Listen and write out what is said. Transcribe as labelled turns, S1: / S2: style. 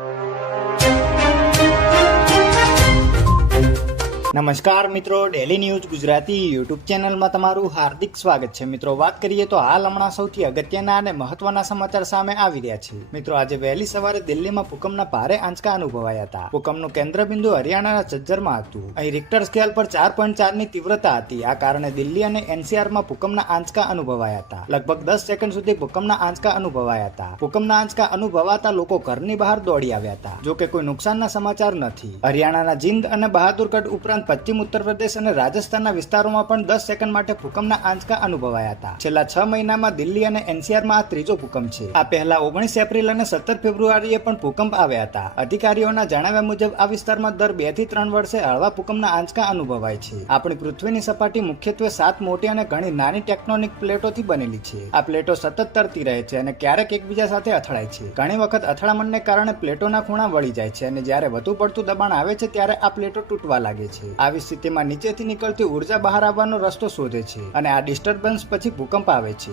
S1: you. નમસ્કાર મિત્રો daily news Gujarati YouTube ચેનલમાં તમારું હાર્દિક સ્વાગત છે. મિત્રો, વાત કરીએ તો હાલ હમણાં સૌથી અગત્યના અને મહત્વના સમાચાર સામે આવી રહ્યા છે. મિત્રો, આજે વહેલી સવારે દિલ્હીમાં ભૂકંપના ભારે આંચકા અનુભવાયા હતા. ભૂકંપનું કેન્દ્રબિંદુ હરિયાણાના ચજ્જરમાં હતું. અહીં રિક્ટર સ્કેલ પર ચાર પોઈન્ટ ચારની તીવ્રતા હતી. આ કારણે દિલ્હી અને એનસીઆરમાં ભૂકંપના આંચકા અનુભવાયા હતા. લગભગ દસ સેકન્ડ સુધી ભૂકંપના આંચકા અનુભવાયા હતા. ભૂકંપના આંચકા અનુભવાતા લોકો ઘરની બહાર દોડી આવ્યા હતા. જો કે કોઈ નુકસાનના સમાચાર નથી. હરિયાણાના જિંદ અને બહાદુરગઢ ઉપરાંત પશ્ચિમ ઉત્તર પ્રદેશ અને રાજસ્થાનના વિસ્તારોમાં પણ દસ સેકન્ડ માટે ભૂકંપના આંચકા અનુભવાયા હતા. છેલ્લા છ મહિનામાં દિલ્હી અને એનસીઆરમાં આ ત્રીજો ભૂકંપ છે. આ પહેલા ઓગણીસ એપ્રિલ અને સત્તર ફેબ્રુઆરીએ પણ ભૂકંપ આવ્યા હતા. અધિકારીઓના જણાવ્યા મુજબ, આ વિસ્તારમાં દર બેથી ત્રણ વર્ષે હળવા ભૂકંપના આંચકા અનુભવાય છે. આપણી પૃથ્વીની સપાટી મુખ્યત્વે સાત મોટી અને ઘણી નાની ટેક્ટોનિક પ્લેટોથી બનેલી છે. આ પ્લેટો સતત તરતી રહે છે અને ક્યારેક એકબીજા સાથે અથડાય છે. ઘણી વખત અથડામણને કારણે પ્લેટોના ખૂણા વળી જાય છે અને જ્યારે વધુ પડતું દબાણ આવે છે, ત્યારે આ પ્લેટો તૂટવા લાગે છે. આવી સ્થિતિમાં નીચેથી નીકળતી ઊર્જા બહાર આવવાનો રસ્તો શોધે છે અને આ ડિસ્ટર્બન્સ પછી ભૂકંપ આવે છે.